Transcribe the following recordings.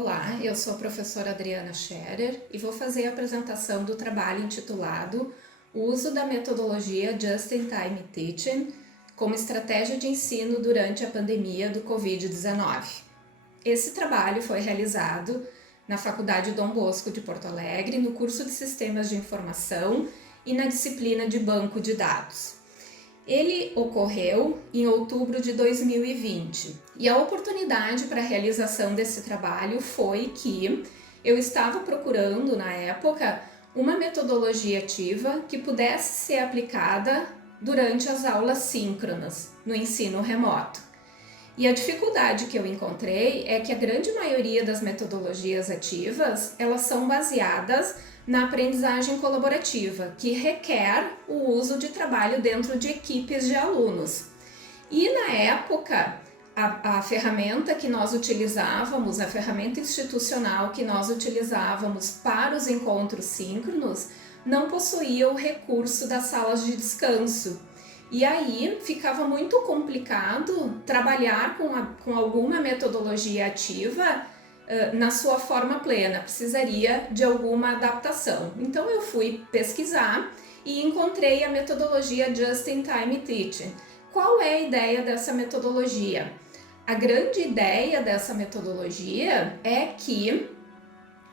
Olá, eu sou a professora Adriana Scherer e vou fazer a apresentação do trabalho intitulado O uso da metodologia Just-in-Time Teaching como estratégia de ensino durante a pandemia do Covid-19. Esse trabalho foi realizado na Faculdade Dom Bosco de Porto Alegre, no curso de Sistemas de Informação e na disciplina de Banco de Dados. Ele ocorreu em outubro de 2020 e a oportunidade para a realização desse trabalho foi que eu estava procurando, na época, uma metodologia ativa que pudesse ser aplicada durante as aulas síncronas, no ensino remoto. E a dificuldade que eu encontrei é que a grande maioria das metodologias ativas, elas são baseadas na aprendizagem colaborativa, que requer o uso de trabalho dentro de equipes de alunos. E na época, a ferramenta que nós utilizávamos, a ferramenta institucional que nós utilizávamos para os encontros síncronos, não possuía o recurso das salas de descanso. E aí ficava muito complicado trabalhar com alguma metodologia ativa na sua forma plena, precisaria de alguma adaptação. Então eu fui pesquisar e encontrei a metodologia Just-in-Time Teaching. Qual é a ideia dessa metodologia? A grande ideia dessa metodologia é que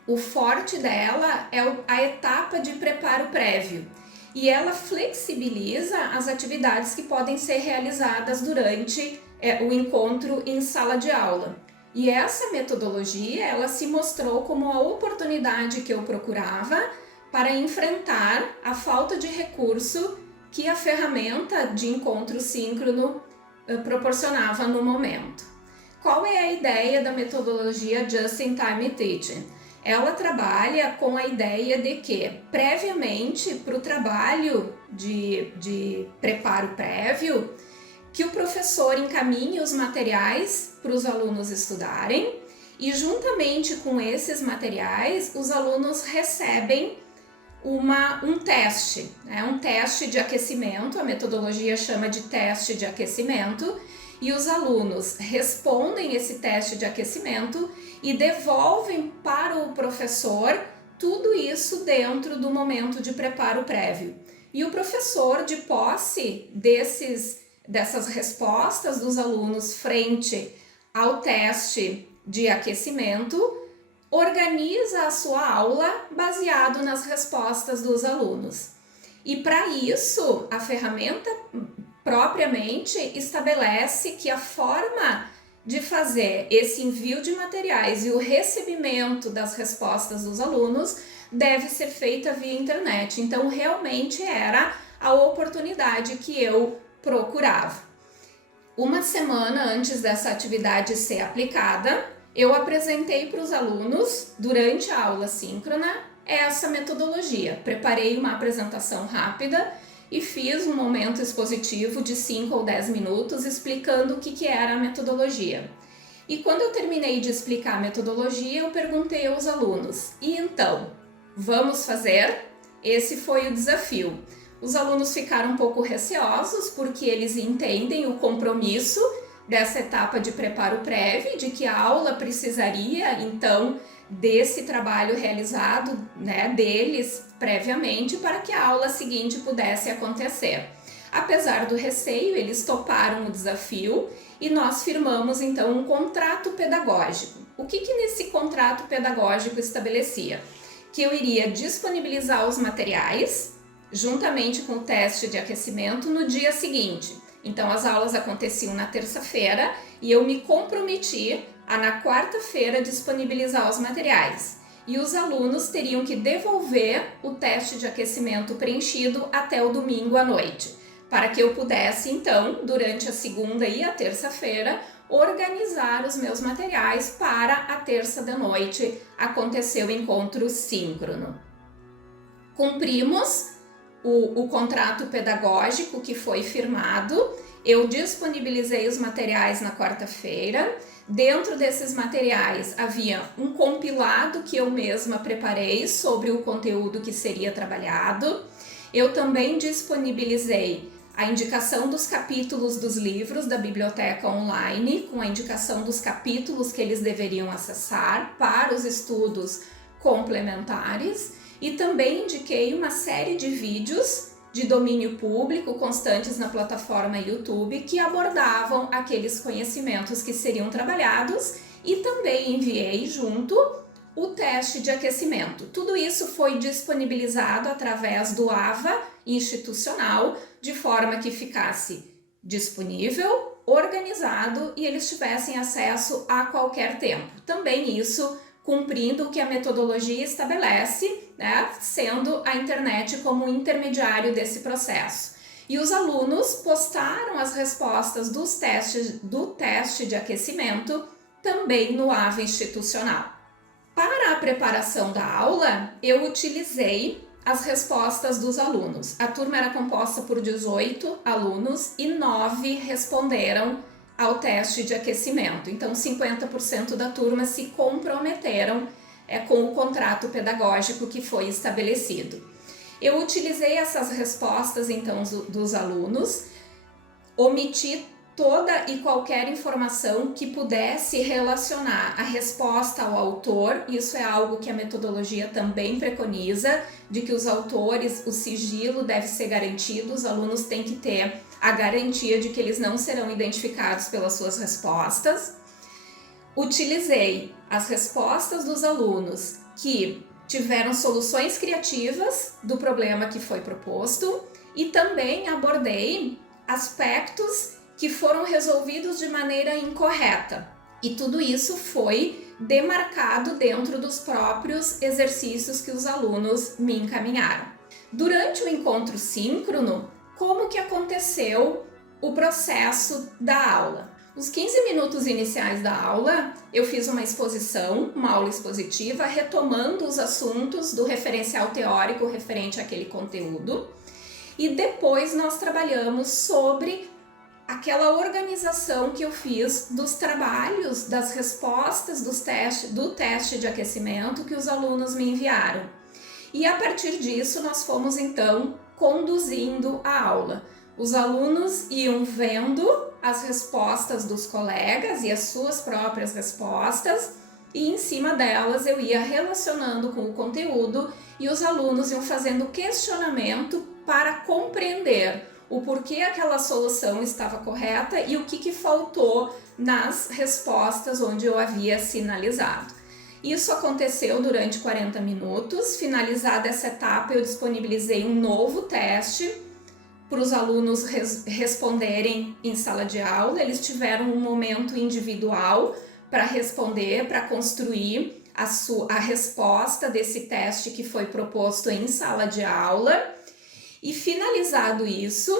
o forte dela é a etapa de preparo prévio e ela flexibiliza as atividades que podem ser realizadas durante o encontro em sala de aula. E essa metodologia, ela se mostrou como a oportunidade que eu procurava para enfrentar a falta de recurso que a ferramenta de encontro síncrono proporcionava no momento. Qual é a ideia da metodologia Just-in-Time Teaching? Ela trabalha com a ideia de que, previamente, para o trabalho de preparo prévio, que o professor encaminhe os materiais para os alunos estudarem e, juntamente com esses materiais, os alunos recebem um teste, um teste de aquecimento, a metodologia chama de teste de aquecimento, e os alunos respondem esse teste de aquecimento e devolvem para o professor tudo isso dentro do momento de preparo prévio. E o professor, de posse dessas respostas dos alunos frente ao teste de aquecimento, organiza a sua aula baseado nas respostas dos alunos. E para isso, a ferramenta propriamente estabelece que a forma de fazer esse envio de materiais e o recebimento das respostas dos alunos deve ser feita via internet. Então, realmente era a oportunidade que eu procurava. Uma semana antes dessa atividade ser aplicada, eu apresentei para os alunos, durante a aula síncrona, essa metodologia. Preparei uma apresentação rápida e fiz um momento expositivo de 5 ou 10 minutos explicando o que era a metodologia. E quando eu terminei de explicar a metodologia, eu perguntei aos alunos: e então, vamos fazer? Esse foi o desafio. Os alunos ficaram um pouco receosos porque eles entendem o compromisso dessa etapa de preparo prévio, de que a aula precisaria, então, desse trabalho realizado, deles previamente para que a aula seguinte pudesse acontecer. Apesar do receio, eles toparam o desafio e nós firmamos, então, um contrato pedagógico. O que nesse contrato pedagógico estabelecia? Que eu iria disponibilizar os materiais juntamente com o teste de aquecimento no dia seguinte. Então as aulas aconteciam na terça-feira e eu me comprometi a na quarta-feira disponibilizar os materiais. E os alunos teriam que devolver o teste de aquecimento preenchido até o domingo à noite, para que eu pudesse então, durante a segunda e a terça-feira, organizar os meus materiais para a terça da noite acontecer o encontro síncrono. Cumprimos o contrato pedagógico que foi firmado, eu disponibilizei os materiais na quarta-feira. Dentro desses materiais havia um compilado que eu mesma preparei sobre o conteúdo que seria trabalhado. Eu também disponibilizei a indicação dos capítulos dos livros da biblioteca online, com a indicação dos capítulos que eles deveriam acessar para os estudos complementares, e também indiquei uma série de vídeos de domínio público constantes na plataforma YouTube que abordavam aqueles conhecimentos que seriam trabalhados, e também enviei junto o teste de aquecimento. Tudo isso foi disponibilizado através do AVA institucional, de forma que ficasse disponível, organizado e eles tivessem acesso a qualquer tempo. Também isso cumprindo o que a metodologia estabelece, né, sendo a internet como intermediário desse processo. E os alunos postaram as respostas do teste de aquecimento também no AVA institucional. Para a preparação da aula, eu utilizei as respostas dos alunos. A turma era composta por 18 alunos e 9 responderam ao teste de aquecimento. Então, 50% da turma se comprometeram com o contrato pedagógico que foi estabelecido. Eu utilizei essas respostas, então, dos alunos, omiti toda e qualquer informação que pudesse relacionar a resposta ao autor. Isso é algo que a metodologia também preconiza, de que os autores, o sigilo deve ser garantido, os alunos têm que ter a garantia de que eles não serão identificados pelas suas respostas. Utilizei as respostas dos alunos que tiveram soluções criativas do problema que foi proposto e também abordei aspectos que foram resolvidos de maneira incorreta. E tudo isso foi demarcado dentro dos próprios exercícios que os alunos me encaminharam. Durante o encontro síncrono, como que aconteceu o processo da aula? Os 15 minutos iniciais da aula, eu fiz uma exposição, uma aula expositiva, retomando os assuntos do referencial teórico referente àquele conteúdo. E depois nós trabalhamos sobre aquela organização que eu fiz dos trabalhos, das respostas do teste de aquecimento que os alunos me enviaram. E a partir disso nós fomos então conduzindo a aula. Os alunos iam vendo as respostas dos colegas e as suas próprias respostas, e em cima delas eu ia relacionando com o conteúdo e os alunos iam fazendo questionamento para compreender o porquê aquela solução estava correta e o que faltou nas respostas onde eu havia sinalizado. Isso aconteceu durante 40 minutos. Finalizada essa etapa, eu disponibilizei um novo teste para os alunos responderem em sala de aula. Eles tiveram um momento individual para responder, para construir a resposta desse teste que foi proposto em sala de aula. E finalizado isso,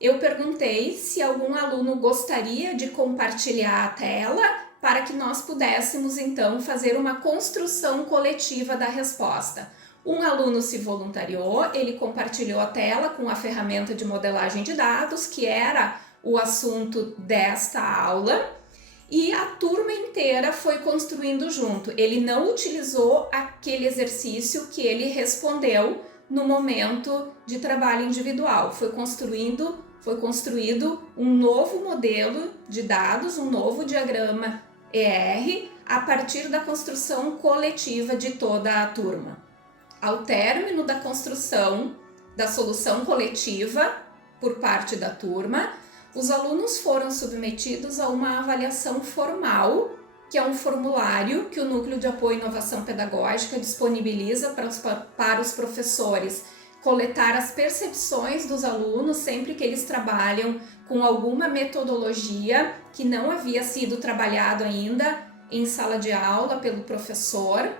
eu perguntei se algum aluno gostaria de compartilhar a tela para que nós pudéssemos então fazer uma construção coletiva da resposta. Um aluno se voluntariou, ele compartilhou a tela com a ferramenta de modelagem de dados, que era o assunto desta aula, e a turma inteira foi construindo junto. Ele não utilizou aquele exercício que ele respondeu no momento de trabalho individual. Foi construído um novo modelo de dados, um novo diagrama ER, a partir da construção coletiva de toda a turma. Ao término da construção da solução coletiva por parte da turma, os alunos foram submetidos a uma avaliação formal, que é um formulário que o Núcleo de Apoio e Inovação Pedagógica disponibiliza para os professores coletar as percepções dos alunos sempre que eles trabalham com alguma metodologia que não havia sido trabalhado ainda em sala de aula pelo professor.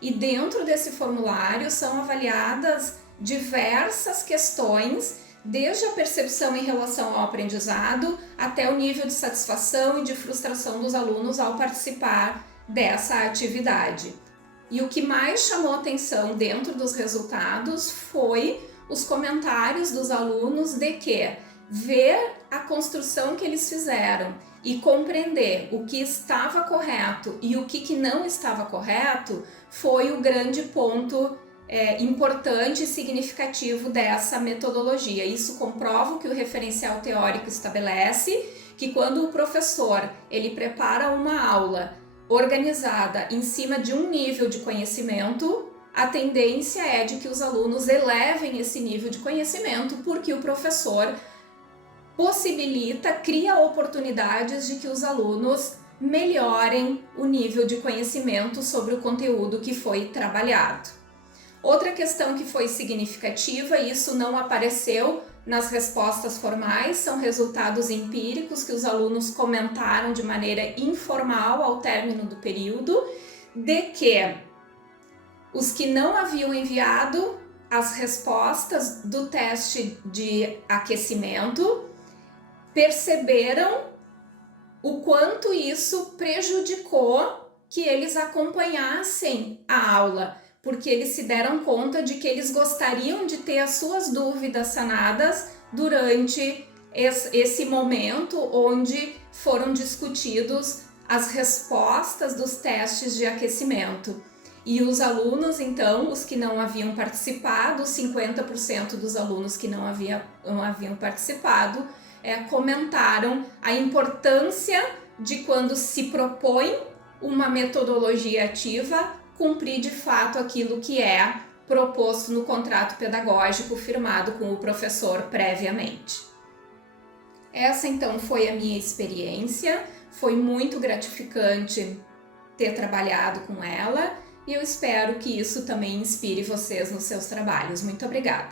E dentro desse formulário são avaliadas diversas questões, desde a percepção em relação ao aprendizado até o nível de satisfação e de frustração dos alunos ao participar dessa atividade. E o que mais chamou atenção dentro dos resultados foi os comentários dos alunos de que ver a construção que eles fizeram e compreender o que estava correto e o que não estava correto foi o grande ponto importante e significativo dessa metodologia. Isso comprova o que o referencial teórico estabelece, que quando o professor ele prepara uma aula organizada em cima de um nível de conhecimento, a tendência é de que os alunos elevem esse nível de conhecimento, porque o professor cria oportunidades de que os alunos melhorem o nível de conhecimento sobre o conteúdo que foi trabalhado. Outra questão que foi significativa, e isso não apareceu nas respostas formais, são resultados empíricos que os alunos comentaram de maneira informal ao término do período, de que os que não haviam enviado as respostas do teste de aquecimento perceberam o quanto isso prejudicou que eles acompanhassem a aula, porque eles se deram conta de que eles gostariam de ter as suas dúvidas sanadas durante esse momento onde foram discutidos as respostas dos testes de aquecimento. E os alunos, então, os que não haviam participado, 50% dos alunos que não haviam participado, comentaram a importância de, quando se propõe uma metodologia ativa, cumprir de fato aquilo que é proposto no contrato pedagógico firmado com o professor previamente. Essa então foi a minha experiência, foi muito gratificante ter trabalhado com ela e eu espero que isso também inspire vocês nos seus trabalhos. Muito obrigada!